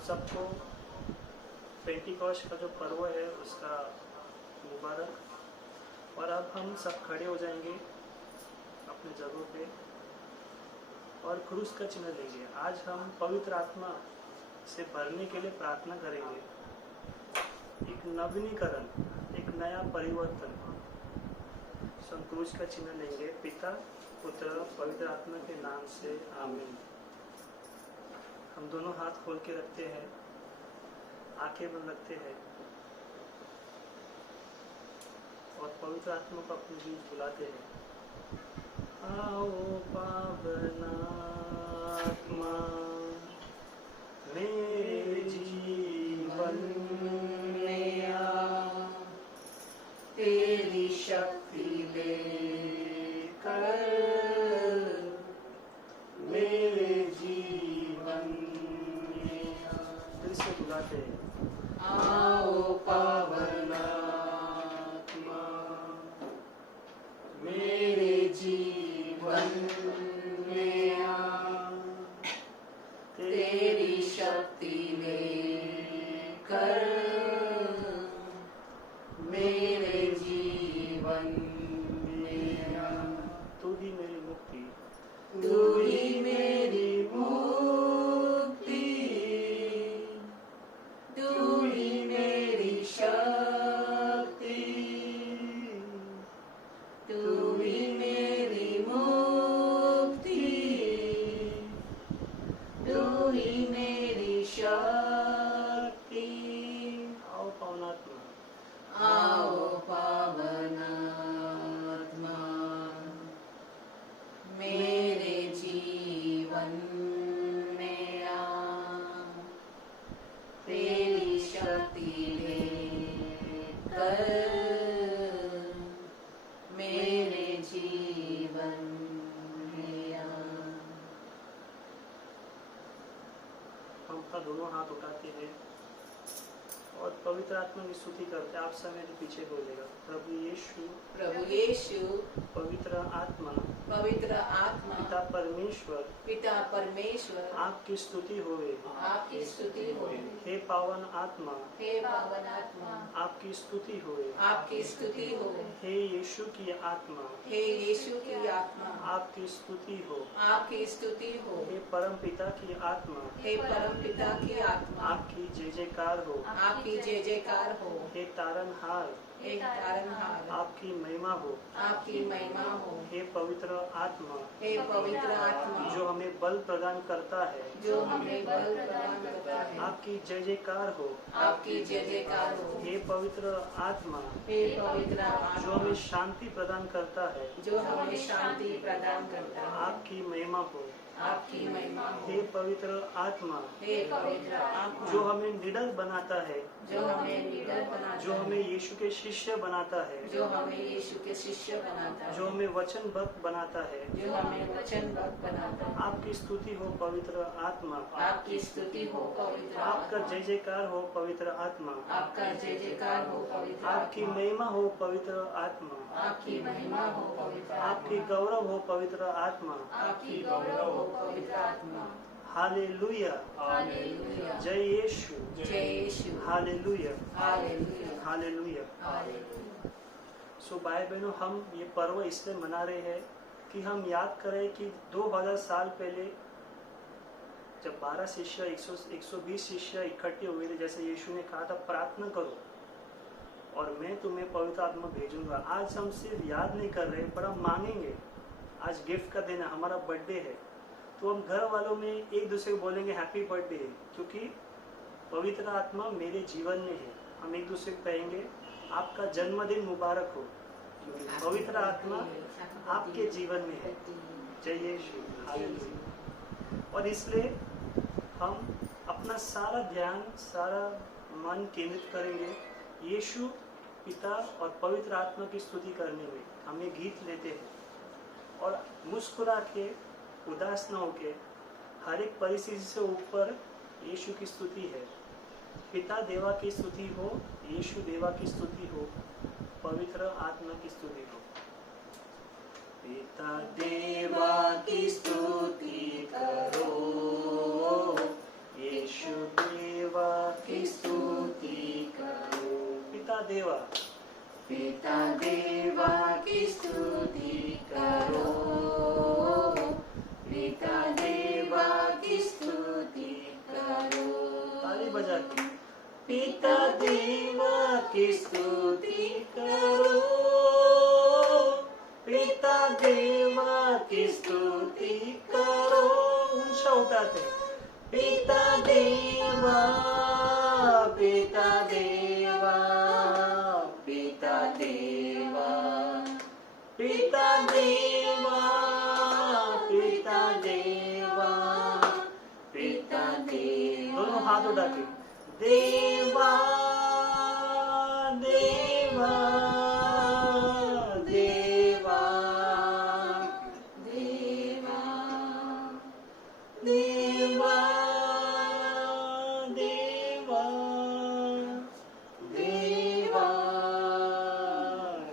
सबको पेंटिकॉस्ट का जो पर्व है उसका मुबारक। और अब हम सब खड़े हो जाएंगे अपने जगहों पे और क्रूस का चिन्ह लेंगे। आज हम पवित्र आत्मा से भरने के लिए प्रार्थना करेंगे, एक नवीनीकरण, एक नया परिवर्तन। हम क्रूस का चिन्ह लेंगे। पिता, पुत्र, पवित्र आत्मा के नाम से आमीन। हम दोनों हाथ खोल के रखते हैं, आंखें बंद रखते हैं और पवित्र आत्मा को अपने बीच बुलाते हैं। आओ पावन आत्मा मेरे जीवन में आ, तेरी शक्ति लेकर मेरे जीवन में आ। दिल से बुलाते हैं, आओ पावन आत्मा मेरे जीवन में आ, तेरी शक्ति लेकर मेरे जीवन में आ। तू ही मेरी मुक्ति, तू ही मेरी मुक्ति, तू ही मेरी शक्ति, तू ही मेरी मुक्ति, तू ही मेरी शक्ति। आओ पावन आत्मा, आओ पावन आत्मा मेरे जीवन में आ, तेरी शक्ति लेकर मेरे जीवन में आ। हम अपना दोनों हाथ उठाते हैं और पवित्र आत्मा की स्तुति करते हैं। आप सब मेरे पीछे बोलेगा, प्रभु यीशु, प्रभु यीशु, पवित्र आत्मा, पवित्र आत्मा, पिता परमेश्वर, पिता परमेश्वर, आपकी स्तुति होवे, आपकी स्तुति होवे। हे पावन आत्मा, हे पावन आत्मा, आपकी स्तुति होवे, आपकी स्तुति होवे। हे यीशु की आत्मा, हे यीशु की आत्मा, आपकी स्तुति हो, आपकी स्तुति हो। हे परम पिता की आत्मा, हे परम पिता की आत्मा, आपकी जय जयकार हो, आपकी जय जयकार हो। हे तारनहार, हे तारनहार, आपकी महिमा हो, आपकी महिमा हो। हे पवित्र आत्मा, हे पवित्र आत्मा, जो हमें बल प्रदान करता है, जो हमें बल प्रदान करता है। आपकी जय जयकार हो, आपकी जय जयकार हो। हे पवित्र आत्मा, हे पवित्र जो आत्मा, हमें शांति प्रदान करता है, जो हमें शांति प्रदान करता है। आपकी महिमा हो, आपकी महिमा हो। हे पवित्र आत्मा, हे पवित्र आत्मा, जो हमें निडर बनाता है, जो हमें निडर बनाता जो है, हमें यीशु के शिष्य बनाता है, जो हमें यीशु के शिष्य बनाता है, जो हमें वचन भक्त बनाता है, जो हमें वचन भक्त बनाता है। आपकी स्तुति हो पवित्र आत्मा, आपकी स्तुति हो पवित्र आपका आत्मा, जय जयकार हो पवित्र आत्मा, आपका जय जयकार हो पवित्र आपकी आत्मा, महिमा हो पवित्र आत्मा, आपकी महिमा हो पवित्र आपकी आत्मा, गौरव हो पवित्र आत्मा। आपकी गौरव हो पवित्र आत्मा। हालेलुया, हालेलुया, जय यीशु, जय यीशु, हालेलुया, हालेलुया, हालेलुया। हालेलुया। सो भाई बहनों, हम ये पर्व इसलिए मना रहे हैं कि हम याद करें कि 2000 साल पहले जब 12 शिष्य 120 शिष्य इकट्ठे हुए थे, जैसे यीशु ने कहा था प्रार्थना करो और मैं तुम्हें पवित्र आत्मा भेजूंगा। आज हम सिर्फ याद नहीं कर रहे पर हम मांगेंगे। आज गिफ्ट का दिन है, हमारा बर्थडे है, तो हम घर वालों में एक दूसरे को बोलेंगे हैप्पी बर्थडे, क्योंकि पवित्र आत्मा मेरे जीवन में है। हम एक दूसरे को कहेंगे आपका जन्मदिन मुबारक हो। पवित्र आत्मा आपके जीवन में है। जय यीशु, हालेलुया। और इसलिए हम अपना सारा ध्यान, सारा मन केंद्रित करेंगे यीशु पिता और पवित्र आत्मा की स्तुति करने में। हम ये गीत लेते हैं और मुस्कुरा के, उदास न होके, हर एक परिस्थिति से ऊपर यीशु की स्तुति है। पिता देवा की स्तुति हो, यीशु देवा की स्तुति हो, पवित्र आत्मा की स्तुति हो। पिता देवा की स्तुति करो, यीशु देवा की स्तुति करो। पिता देवा की स्तुति करो, पिता देवा की स्तुति करो। ताली बजा के पिता देवा की स्तुति करो, पिता देवा की स्तुति करो। ऊंचा उठाते पिता देवा, पिता देवा, पिता देवा, पिता देवा, पिता देवा, पिता देवा। दोनों हाथ उठा के देवा, देवा, देवा, देवा, देवा, देवा, देवा,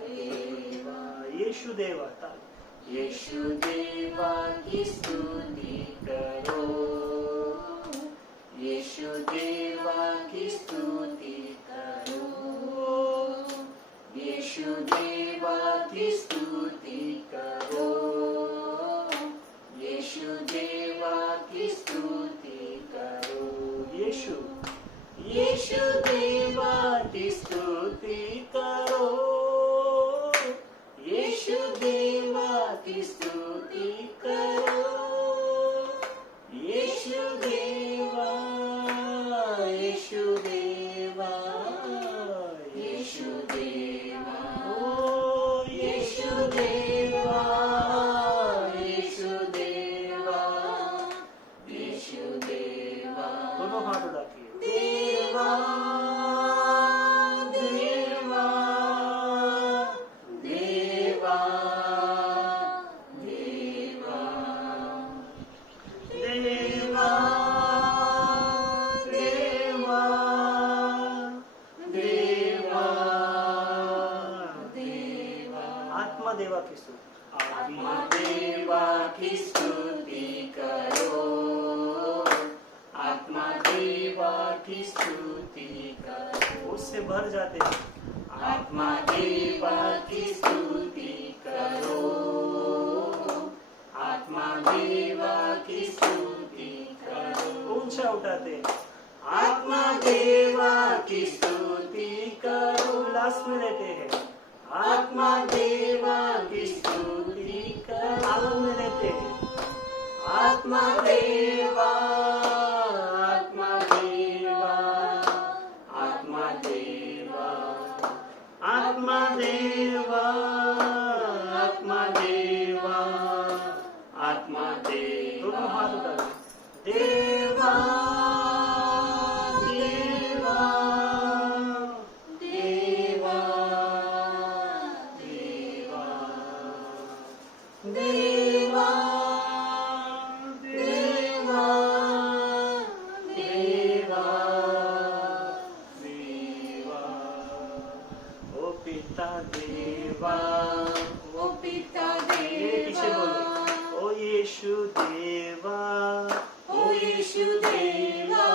देवा। यीशु देवा, यीशु देवा की स्तुति करो, यीशु देवा की स्तुति करो, यीशु देवा की स्तुति करो, यीशु देवा की स्तुति करो। यीशु, यीशु देवा की स्तुति करो, यीशु देवा की स्तुति करो, यीशु देवा, यीशु देवा, यीशु देवा, ओ यीशु देवा, यीशु देवा, यीशु देवा। दोनों हाथ उठा के देवा, देवा, देवा, देवा, देवा, देवा, देवा, देवा। आत्मा देवा की स्तुति, आत्मा देवा की स्तुति करो, आत्मा देवा की स्तुति करो। उससे भर जाते हैं। आत्मा देवा की स्तुति करो, आत्मा देवा की स्तुति करो। ऊंचा उठाते हैं। आत्मा देवा की स्तुति करो। लास्ट में रहते हैं। आत्मा देवा की स्तुति करो। आनंद में रहते हैं। आत्मा देवा, आत्मा देवा, आत्मा देवा, आत्मा देवा, आत्मा देवा, आत्मा देवा। दोनों हाथ उठा देवा, देवा, देवा, देवा, देवा, देवा, देवा, देवा। ओ पिता देवा, ओ पिता पीछे देवा, बोलो। ओ यीशु देवा, ओ यीशु देवा,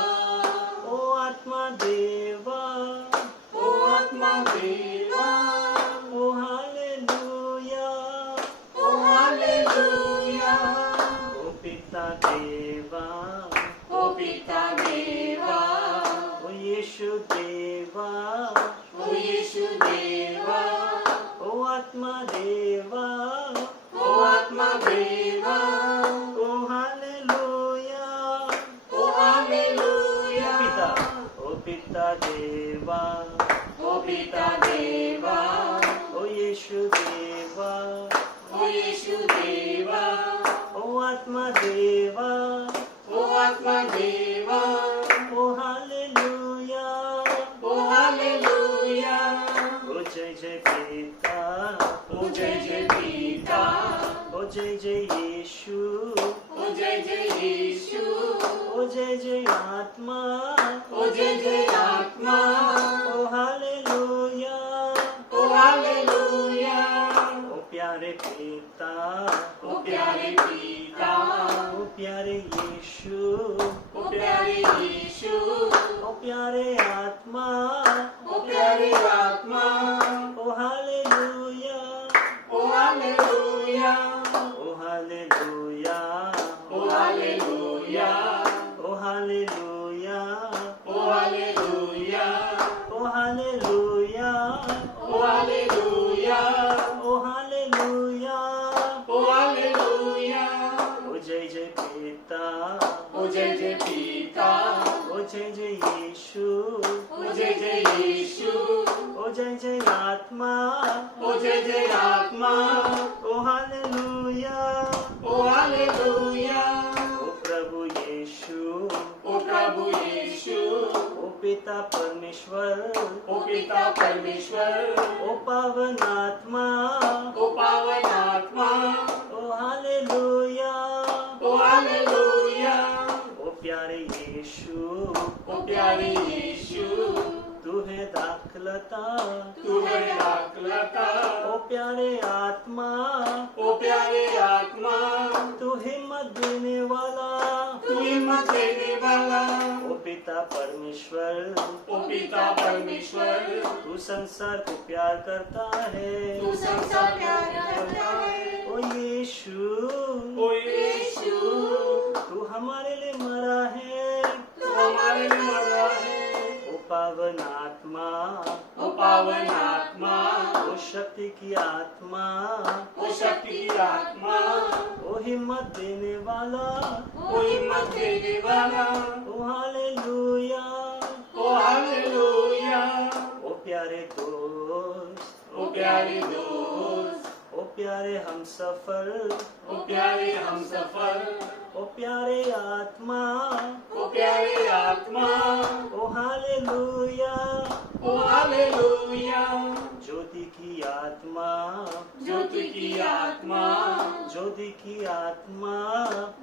ओ आत्मा देवा, ओ आत्मा देवा, ओ हालेलुया, ओ हालेलुया। ओ पिता देवा, ओ पिता देवा, ओ यीशु देवा, ओ यीशु देवा, ओ आत्मा देवा, ओ आत्मा देवा, ओ हालेलुया, ओ हालेलुया। पिता, ओ पिता देवा, ओ पिता देवा, जय पिता, ओ जय जय पिता, ओ जय जय यीशु, ओ जय जय यीशु, ओ जय जय आत्मा, ओ जय जय आत्मा, ओ हालेलुया, ओ हालेलुया, ओ प्यारे पिता, ओ प्यारे पिता, ओ प्यारे यीशु, ओ प्यारे यीशु, ओ प्यारे आत्मा, ओ प्यारे आत्मा, ओ हालेलुया, ओ हालेलुया, ओ हालेलुया, ओ हालेलुया, ओ हालेलुया, ओ हालेलुया, ओ हालेलुया, ओ हालेलुया, ओ हालेलुया, ओ हालेलुया, ओ जय जय पिता, ओ जय जय पिता, ओ जय जय यीशु, ओ जय जय यीशु, ओ जय जय आत्मा, ओ जय जय आत्मा, ओ हालेलुया, ओ हालेलुया, ओ प्रभु यीशु, ओ प्रभु यीशु, ओ पिता परमेश्वर, ओ पिता परमेश्वर, ओ पावन आत्मा, ओ पावन आत्मा, ओ हालेलुया, ओ हालेलुया, ओ प्यारे यीशु, ओ प्यारे यीशु, तू है दाखलता, तू है दाखलता, ओ प्यारे आत्मा, ओ प्यारे आत्मा, तू हिम्मत देने वाला, तू हिम्मत देने वाला, ओ पिता परमेश्वर, ओ पिता परमेश्वर, तू संसार को प्यार करता है, तू संसार प्यार करता है, ओ यीशु, ओ यीशु, तू हमारे लिए मरा है, तू हमारे लिए मरा है, ओ पावन आत्मा, ओ पावन आत्मा, ओ शक्ति की आत्मा, ओ शक्ति की आत्मा, ओ हिम्मत देने वाला, ओ हिम्मत देने वाला, ओ हालेलुया, ओ हालेलुया, ओ प्यारे दोस्त, ओ प्यारे दोस्त, ओ प्यारे हमसफर, ओ प्यारे हमसफर, ओ प्यारे आत्मा, ओ प्यारे आत्मा, ओ हालेलुया, ओ हालेलुया, ज्योति की आत्मा, ज्योति की आत्मा, ज्योति की आत्मा,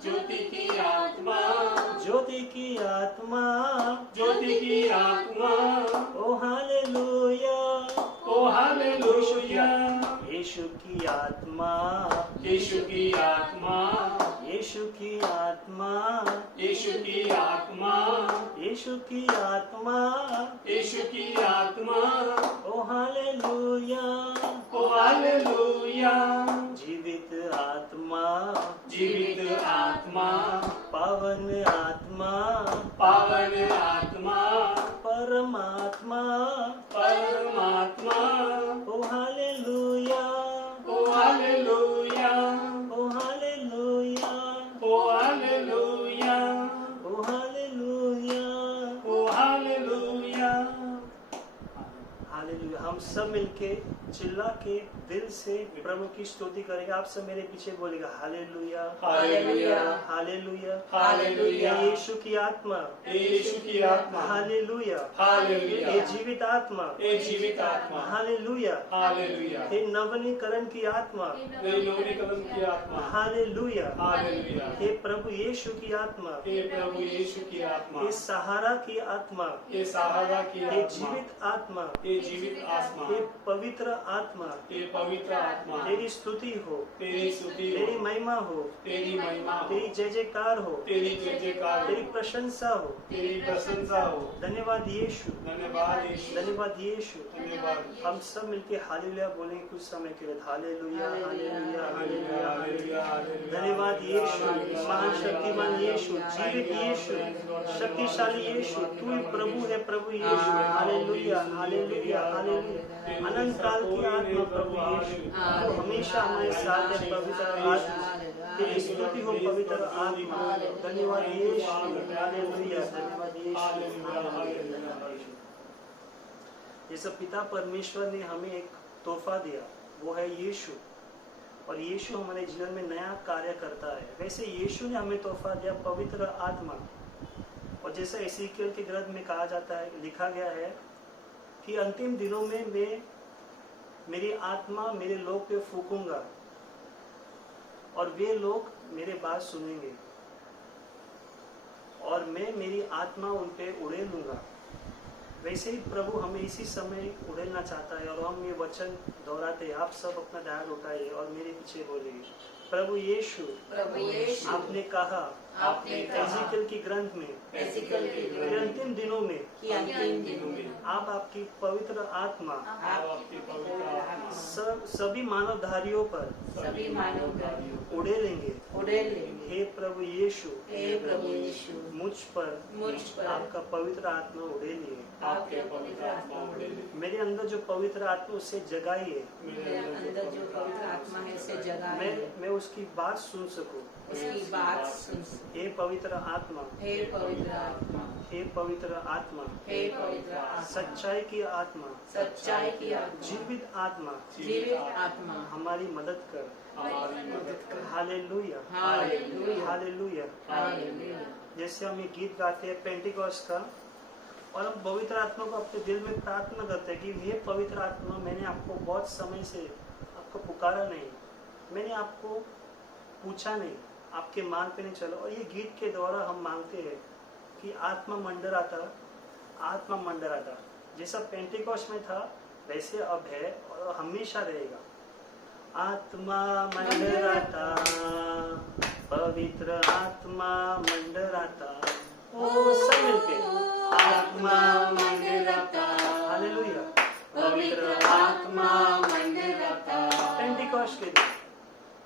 ज्योति की आत्मा, ज्योति की आत्मा, ज्योति की आत्मा, ओ हालेलुया, ओ हालेलुया, यीशु की आत्मा, यीशु की आत्मा, यीशु की आत्मा, यीशु की आत्मा, यीशु की आत्मा, यीशु की आत्मा, ओ हालेलुया, ओ हालेलुया, जीवित आत्मा, जीवित आत्मा, पावन आत्मा, पावन आत्मा, परमात्मा, परमात्मा, ओ हालेलुया, ओ हालेलुया, ओ हालेलुया, ओ हालेलुया, ओ हालेलुया, ओ हालेलुया, हालेलुया। हम सब मिलके चिल्ला के दिल से प्रभु की स्तुति करेंगे। आप सब मेरे पीछे बोलेगा हालेलुया, हालेलुया, हालेलुया, हालेलुया, यीशु की आत्मा, यीशु की आत्मा, हालेलुया, हालेलुया, हे जीवित आत्मा, हे जीवित आत्मा, हालेलुया, हालेलुया, हे नवनीकरण की आत्मा, हे नवनीकरण की आत्मा, हालेलुया, हालेलुया, हे प्रभु यीशु की आत्मा, हे प्रभु यीशु की आत्मा, हे सहारा की आत्मा, हे सहारा की हे आत्मा, जीवित आत्मा, हे जीवित आत्मा, हे पवित्र आत्मा, हे पवित्र आत्मा, तेरी स्तुति हो, तेरी स्तुति तेरी हो, महिमा हो, तेरी महिमा हो, तेरी जय जयकार हो, तेरी जय जयकार तेरी हो, प्रशंसा हो। तेरी प्रशंसा हो। धन्यवाद यीशु, धन्यवाद यीशु, धन्यवाद यीशु। धन्यवाद। हम सब मिलके हालेलुया बोलेंगे कुछ समय के लिए। Hallelujah, hallelujah, hallelujah, hallelujah. धन्यवाद यीशु, महान शक्तिमान यीशु, जीवित यीशु, शक्तिशाली यीशु, तू ही प्रभु है, प्रभु यीशु। Hallelujah, hallelujah, hallelujah. अनंत काल की आत्मा प्रभु यीशु, तो हमेशा हमारे साथ है। पवित्र आत्मा, तेरी स्तुति हो पवित्र आत्मा। धन्यवाद यीशु, हालेलुया, धन्यवाद यीशु। जैसे पिता परमेश्वर ने हमें एक तोहफा दिया, वो है यीशु, और यीशु हमारे जीवन में नया कार्य करता है। वैसे यीशु ने हमें तोहफा दिया पवित्र आत्मा। और जैसे एसेकिएल के ग्रंथ में कहा जाता है, लिखा गया है कि अंतिम दिनों में मैं मेरी आत्मा मेरे लोग पे फूकूंगा और वे लोग मेरे बात सुनेंगे और मैं मेरी आत्मा उन पे उड़ेल दूंगा। वैसे ही प्रभु हमें इसी समय उड़ेलना चाहता है और हम ये वचन दोहराते हैं। आप सब अपना ध्यान उठाइए और मेरे पीछे बोलिए, प्रभु यीशु आपने कहा एजिकल की ग्रंथ में कि अंतिम दिनों में आप आपकी पवित्र आत्मा सभी मानवधारियों पर उड़ेलेंगे। हे प्रभु यीशु मुझ पर आपका पवित्र आत्मा उड़ेलिए। मेरे अंदर जो पवित्र आत्मा उसे जगाइए, मैं उसकी बात सुन सकूं। हे पवित्र आत्मा, हे पवित्र आत्मा, सच्चाई की आत्मा, जीवित आत्मा हमारी मदद कर। Hallelujah, hallelujah. जैसे हम ये गीत गाते हैं पेंटिकॉस्ट का और हम पवित्र आत्मा को अपने दिल में प्रार्थना करते हैं कि हे पवित्र आत्मा, मैंने आपको बहुत समय से आपको पुकारा नहीं, मैंने आपको पूछा नहीं, आपके मार्ग पे नहीं चला। और ये गीत के द्वारा हम मांगते हैं कि आत्मा मंडराता जैसा पेंटिकॉस्ट में था वैसे अब है और हमेशा रहेगा। आत्मा मंडराता, पवित्र आत्मा मंडराता, ओ सब मिलके आत्मा मंडराता। हालेलुया, पवित्र आत्मा मंडराता।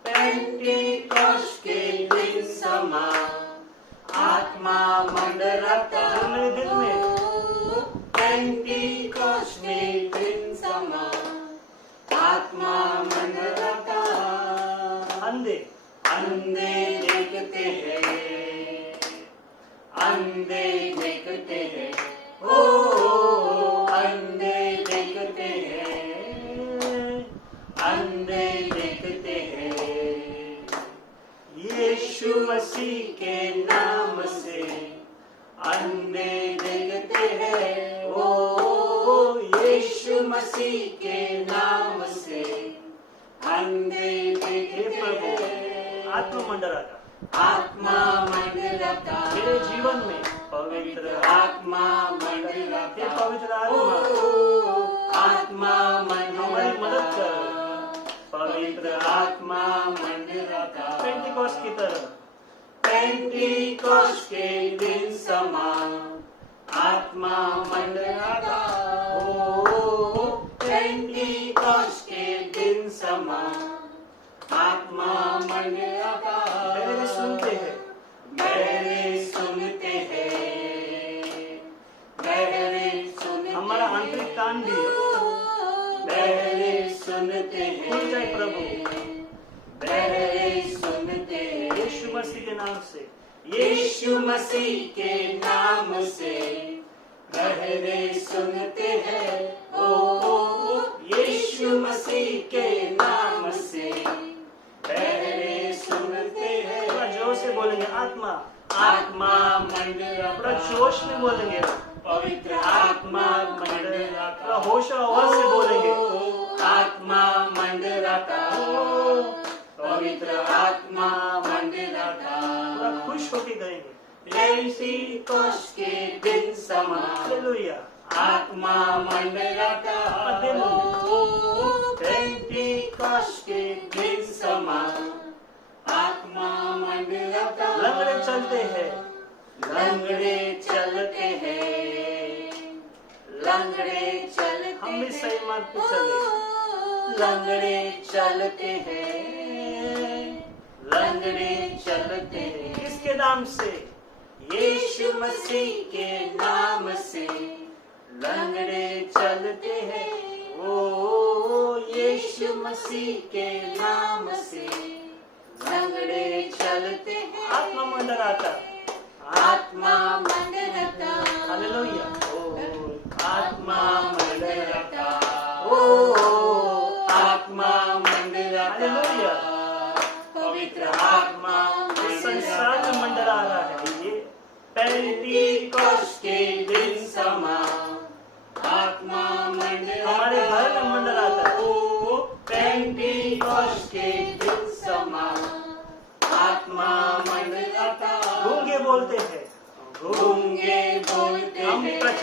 पेंटिकॉस्ट के दिन समा आत्मा मंडराता जो मेरे दिल में। पेंटिकॉस्ट के दिन समा आत्मा मंडराता। अंधे देखते हैं, अंधे देखते हैं, ओ अंधे देखते हैं, अंधे देखते हैं। यीशु मसीह के नाम से अंधे देखते हैं, ओ यीशु मसीह के नाम से अंधे देखते हैं। आत्मा मंडराता मेरे जीवन में पवित्र आत्मा मंडराता। पवित्र आत्मा हमारी मदद कर। पवित्र आत्मा मंडराता पेंटिकॉस्ट की तरह, पेंटिकॉस्ट के दिन समान आत्मा मंडराता। ओ पेंटिकॉस्ट के दिन समान आत्मा मंडराता। मेरे सुनते हैं, हमारा आंतरिक कान भी सुनते हैं। खुल जाए प्रभु, सुनते हैं। यीशु मसीह के नाम से, यीशु मसीह के नाम से बहरे सुनते हैं, ओ यीशु मसीह के नाम से बहरे सुनते हैं। थोड़ा जोर से बोलेंगे, आत्मा मंडराता। थोड़ा जोश में बोलेंगे, पवित्र आत्मा मंडराता। थोड़ा होश और आवाज से बोलेंगे, आत्मा मंडराता, पवित्र आत्मा मंडराता। थोड़ा खुश होके करेंगे, पेंटिकॉस्ट के दिन समान हालेलुया आत्मा मंडराता। पेंटिकॉस्ट के दिन समान आत्मा मंडराता। लंगड़े चलते हैं, लंगड़े चलते हैं, लंगड़े चलते। हम भी सही मार्ग पे चले। लंगड़े चलते हैं, लंगड़े चलते हैं। किसके नाम से? यीशु मसीह के नाम से लंगड़े चलते हैं। ओ यीशु मसीह के नाम से लंगड़े चलते हैं। आत्मा मंडराता, आत्मा मंडराता। हालेलुया, ओ आत्मा मंडराता, ओ आत्मा मंडराता। हालेलुया, पवित्र आत्मा संसार में मंडरा रहा है। ये पेंटिकॉस्ट के दिन समान आत्मा मंडराता हमारे घर में मंडराता है।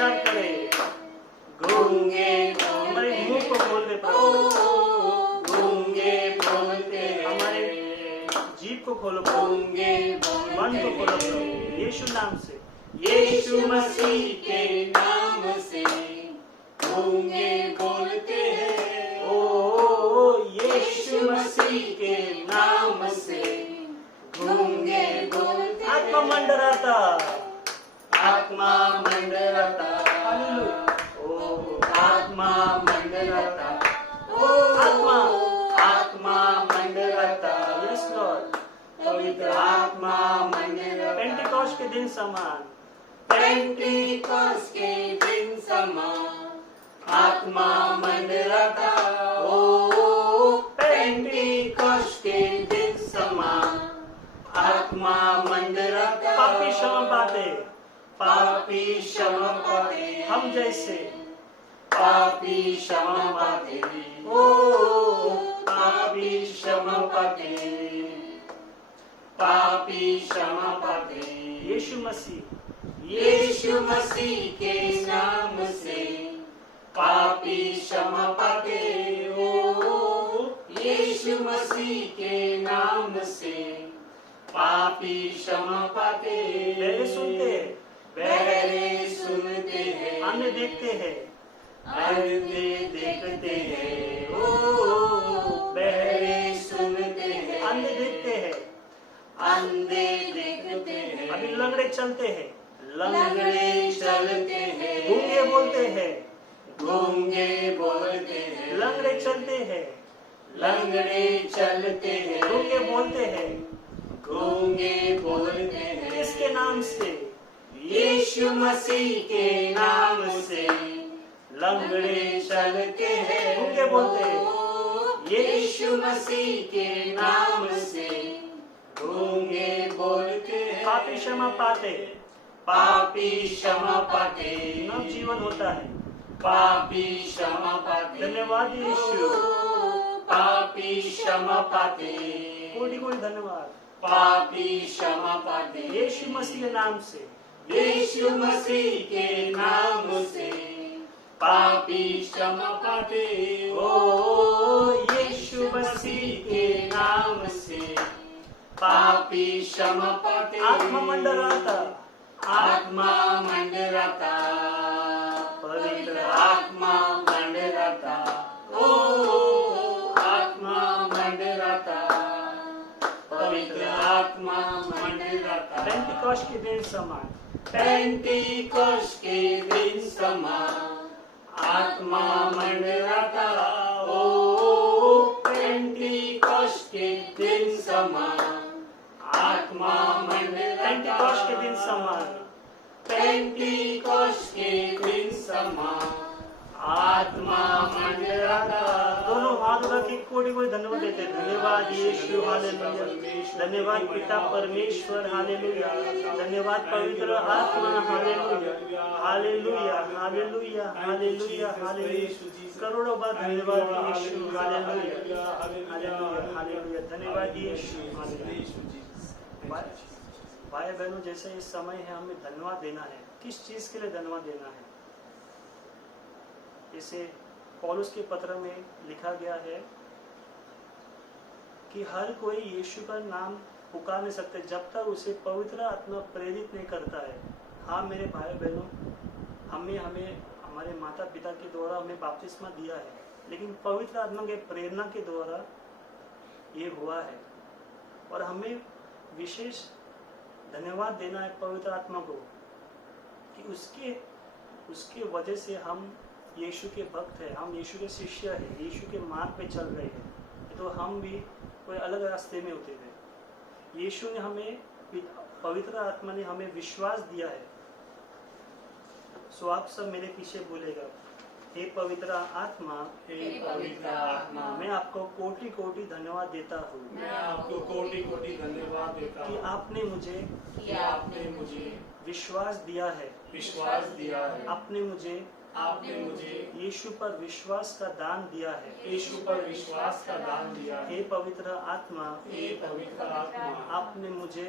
स्टार्ट करें। गूंगे हमारे बोलते मुंह को खोल दे ओ, प्रभु, गूंगे बोलते हमारे जीभ को खोलो प्रभु, गूंगे मन को खोलो बोलते प्रभु, यीशु नाम से। यीशु मसीह के नाम से गूंगे बोलते हैं। ओ यीशु मसीह के नाम से गूंगे बोलते हैं। आत्मा मंडराता, आत्मा मंडराता, हालेलुया। ओ आत्मा मंडराता, ओ आत्मा, आत्मा मंडराता, यस लॉर्ड। पवित्र आत्मा मंडराता, पेंटिकॉस्ट के दिन समान, पेंटिकॉस्ट के दिन समान आत्मा मंडराता, ओ पेंटिकॉस्ट के दिन समान आत्मा मंडराता। पापी क्षमा पाते, पापी क्षमा पाते, हम जैसे पापी क्षमा पाते, ओ पापी क्षमा पाते, पापी क्षमा पाते। यीशु मसीह, यीशु मसीह के नाम से पापी क्षमा पाते, ओ यीशु मसीह के नाम से पापी क्षमा पाते। बहरे सुनते हैं, बहरे सुनते हैं, अन्य देखते हैं, अंधे देखते हैं, ओ बहरे सुनते हैं, अन्य देखते हैं, अंधे देखते हैं, अभी लंगड़े चलते हैं, लंगड़े चलते हैं, गूंगे बोलते हैं, गूंगे बोलते हैं, लंगड़े चलते हैं, लंगड़े चलते हैं, गूंगे बोलते हैं। गूंगे बोलते हैं। किसके नाम से? यीशु मसीह के नाम से लंगड़े चलते हैं, गूंगे बोलते हैं। यीशु मसीह के नाम से गूंगे बोलते हैं। पापी क्षमा पाते, पापी क्षमा पाते, नव जीवन होता है। पापी क्षमा पाते, धन्यवाद यीशु, पापी क्षमा पाते, कोटि कोटि धन्यवाद। पापी क्षमा पाते, यीशु मसीह के नाम से, यीशु मसीह के नाम से पापी क्षमा पाते, ओ यीशु मसीह के नाम से पापी क्षमा पाते। आत्मा मंडराता, आत्मा मंडराता, पवित्र आत्मा मंडराता, ओ आत्मा मंडराता, पवित्र आत्मा मंडराता। पेंटिकॉस्ट के दिन समान, पेंटिकॉस्ट के दिन समान आत्मा मंडराता, ओ पेंटिकॉस्ट के दिन समान आत्मा मंडराता। पेंटिकॉस्ट के दिन समान, पेंटिकॉस्ट के दिन समान आत्मा मंडराता। दोनों हाथ उठा के कोटि कोटि धन्यवाद देते हैं। धन्यवाद यीशु, हालेलुया। धन्यवाद पिता परमेश्वर, हालेलुया। धन्यवाद पवित्र आत्मा, hallelujah, hallelujah, hallelujah, hallelujah, hallelujah. करोड़ों बार धन्यवाद यीशु, हालेलुया, हालेलुया, हालेलुया। धन्यवाद यीशु, हालेलुया। भाई बहनों, जैसे इस समय है, हमें धन्यवाद देना है। किस चीज के लिए धन्यवाद देना है? जैसे पौलुस के पत्र में लिखा गया है कि हर कोई यीशु का नाम पुकार नहीं सकते जब तक उसे पवित्र आत्मा प्रेरित नहीं करता है। हाँ मेरे भाई बहनों, हमें हमारे माता पिता के द्वारा हमें बपतिस्मा दिया है, लेकिन पवित्र आत्मा के प्रेरणा के द्वारा ये हुआ है। और हमें विशेष धन्यवाद देना है पवित्र आत्मा को कि उसके वजह से हम यीशु के भक्त हैं, हम यीशु के शिष्य हैं, यीशु के मार्ग पे चल रहे हैं। तो हम भी कोई अलग रास्ते में होते थे। यीशु ने हमें, पवित्र आत्मा ने हमें विश्वास दिया है। सो आप सब मेरे पीछे बोलेगा, हे पवित्र आत्मा, हे पवित्र आत्मा, मैं आपको कोटि कोटि धन्यवाद देता हूँ मैं आपको कोटि कोटि धन्यवाद देता कि हूँ आपने मुझे कि आपने मुझे विश्वास दिया है, विश्वास दिया है, आपने मुझे आपने मुझे यीशु पर विश्वास का दान दिया है। यीशु पर विश्वास का दान दिया है। हे पवित्र आत्मा, हे पवित्र आत्मा, आपने मुझे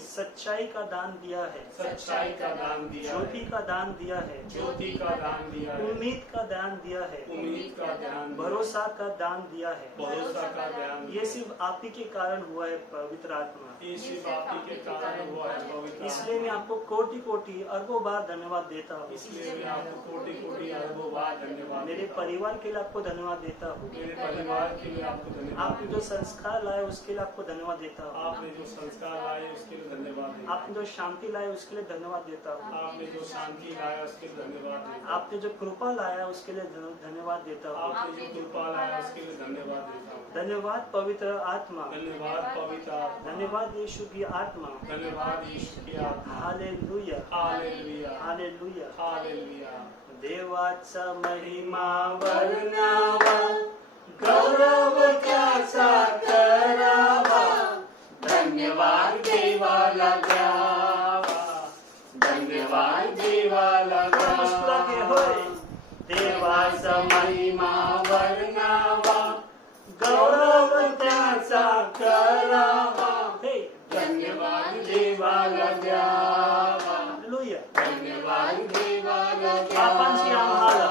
सच्चाई का दान दिया है, सच्चाई का दान दिया है, ज्योति का दान दिया है, ज्योति का दान दिया है, उम्मीद का दान दिया है, उम्मीद का दान, भरोसा का दान दिया है। भरोसा का दान। ये सिर्फ आप ही के कारण हुआ है पवित्र आत्मा। ये सिर्फ आप ही के कारण हुआ है पवित्र इसलिए मैं आपको कोटि कोटि अरबों बार धन्यवाद देता हूँ। इसलिए मैं आपको कोटि कोटि अरबों बार धन्यवाद मेरे देता हूँ। परिवार के लिए आपको धन्यवाद देता हूँ। मेरे परिवार के लिए आपको धन्यवाद आपने जो संस्कार लाए उसके लिए आपको धन्यवाद देता हूँ। आपने जो संस्कार लाए उसके लिए धन्यवाद देता हूँ। आपने जो शांति लाए उसके लिए धन्यवाद देता हूँ। आपने जो शांति लाया उसके लिए धन्यवाद देता हूँ। आपने जो कृपा लाया उसके लिए धन्यवाद देता हूँ। आपने जो कृपा लाया उसके लिए धन्यवाद देता हूँ। धन्यवाद पवित्र आत्मा, धन्यवाद पवित्र आत्मा, धन्यवाद यीशु की आत्मा। धन्यवाद यीशु की आत्मा। Hallelujah, hallelujah, hallelujah. हालेलुया। देवाचा महिमा वर्णावा, गौरव त्याचा करावा, धन्यवाद देवाला द्यावा, धन्यवाद देवाला मुस्कुरा के होय। देवाचा महिमा वर्णावा, गौरव त्याचा करावा, हे धन्यवाद देवाला द्यावा, हालेलुया। धन्यवाद देवाला पापांची आम्हाला,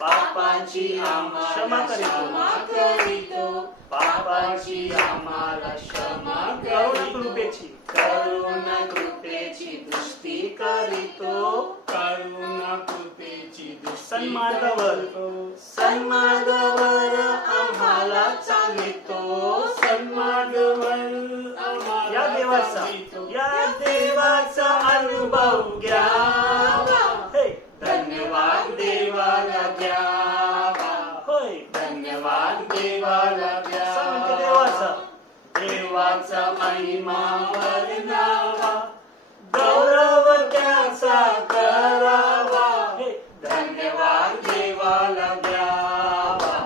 पापांची आम्हाला क्षमा करीतो, पापांची आम्हाला क्षमा करुणा करीतो, कृपेची, करुणा कृपेची दृष्टी करीतो, करुणा कृपेची दृष्टी सन्मार्गावर, करीतो, सन्मार्गावर आम्हाला चालितो, सन्मार्गावर आम्हाला या देवाचा, चालितो, या देवाचा अनुभव घ्यावा, हे धन्यवाद देवाला द्यावा, होय। धन्यवाद देवाला सांग द्यावा, देवाचा, देवाचा महिमा वर्णावा, गौरव त्याचा करावा, हे धन्यवाद देवाला द्यावा,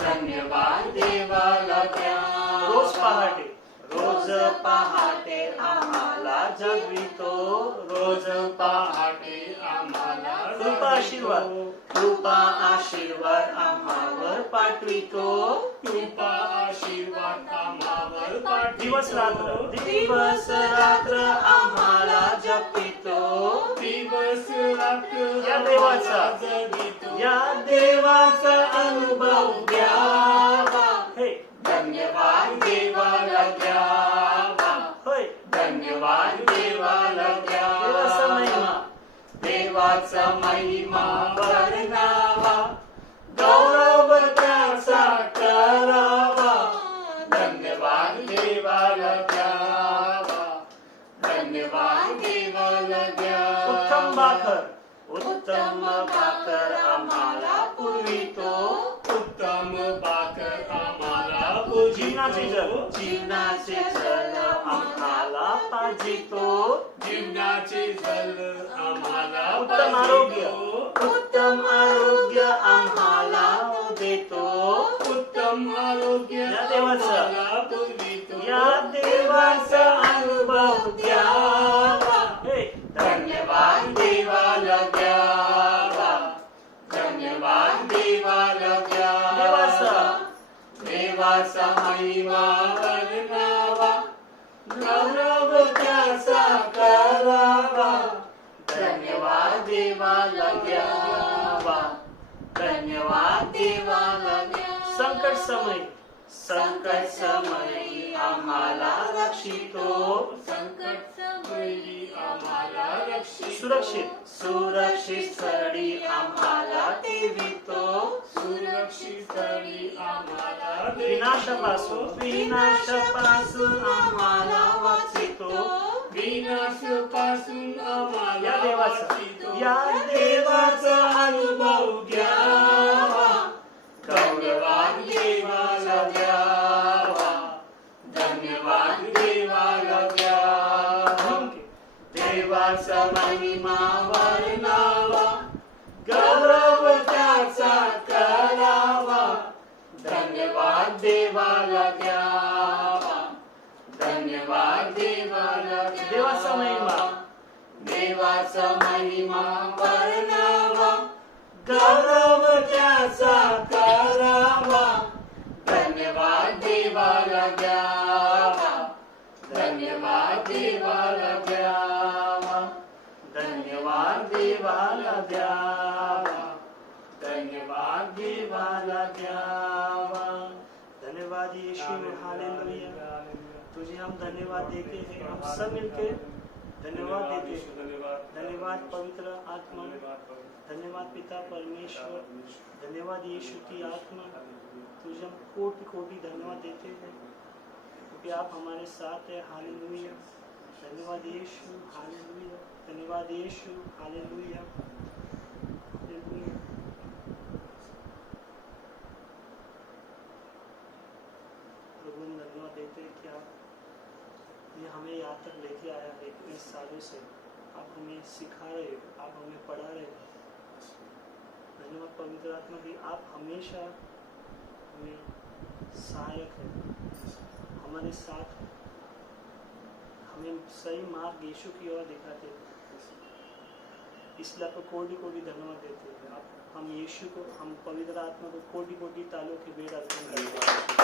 धन्यवाद देवाला द्यावा, रोज पहाटे, रोज पहाटे आम्हाला जगवितो, रोज पहाटे आम्हाला कृपा आशीर्वाद, कृपा आशीर्वाद आम्हावर पाठवितो, कृपा आशीर्वाद आम्हावर पाठवितो, दिवस रात्र आम्हाला जपितो, दिवस रात्र या देवाचा, आम्हाला जगितो, या देवाचा अनुभव घ्यावा, हे धन्यवाद देवाला द्यावा, होय। धन्यवाद देवाला देवाचा द्यावा, महिमा, देवाचा महिमा वर्णावा, गौरव त्याचा करावा, धन्यवाद देवाला द्यावा, धन्यवाद देवाला द्यावा, उत्तम भाकर आम्हाला पुरवितो, उत्तम भाकर आम्हाला जीवनाचे जल, पुरवितो, जीवनाचे जल आम्हाला पाजितो, जीवनाचे जल आम्हाला उत्तम आरोग्य, पाजितो, उत्तम आरोग्य आम्हाला देतो, उत्तम आरोग्य या देवाचा, आम्हाला पुरवितो, या देवाचा अनुभव द्यावा, हे धन्यवाद देवाला द्यावा, धन्यवाद देवाला देवाचा, द्यावा, देवाचा महिमा वर्णावा, गौरव त्याचा करावा, धन्यवाद देवाला द्यावा, धन्यवाद देवाला द्यावा, संकट समयी आम्हाला रक्षितो, संकट समयी आम्हाला सुरक्षित स्थळी आम्हाला ठेवितो, सुरक्षित स्थळी आम्हाला विनाशापासून आम्हाला वाचवितो, विनाशापासून आम्हाला या देवाचा, वाचवितो, या देवाचा अनुभव घ्यावा, धन्यवाद देवाला द्यावा, धन्यवाद देवाला द्यावा, देवाचा महिमा वर्णावा, गौरव त्याचा करावा, धन्यवाद देवाला द्यावा, धन्यवाद देवाला द्यावा, देवाचा महिमा, देव देवाच महिमा वर्णावा, गौरव त्याचा करावा, धन्यवाद देवाला द्यावा, धन्यवाद देवाला द्यावा, धन्यवाद देवाला द्यावा, धन्यवाद देवाला द्यावा। धन्यवाद यीशु, हालेलुया। तुझे हम धन्यवाद देते हैं, हम सब मिलके धन्यवाद देते हैं। धन्यवाद पवित्र आत्मा, धन्यवाद पिता परमेश्वर, धन्यवाद यीशु की आत्मा। तुझे हम कोटि कोटि धन्यवाद देते हैं क्योंकि आप हमारे साथ हैं। हालेलुया। धन्यवाद यीशु, हालेलुया। धन्यवाद यीशु, हालेलुया, हालेलुया। प्रभु हम धन्यवाद देते हैं कि आप ये हमें यहाँ तक लेके आया है। इतने सालों से आप हमें सिखा रहे हो, आप हमें पढ़ा रहे हो। धन्यवाद पवित्र आत्मा की आप हमेशा हमें सहायक है, हमारे साथ हमें सही मार्ग यीशु की ओर दिखाते हैं। इसलिए आपको कोटि कोटि धन्यवाद देते हैं। आप हम यीशु को, हम पवित्र आत्मा को कोटि कोटि तालों के भेंट अर्पण करते हैं।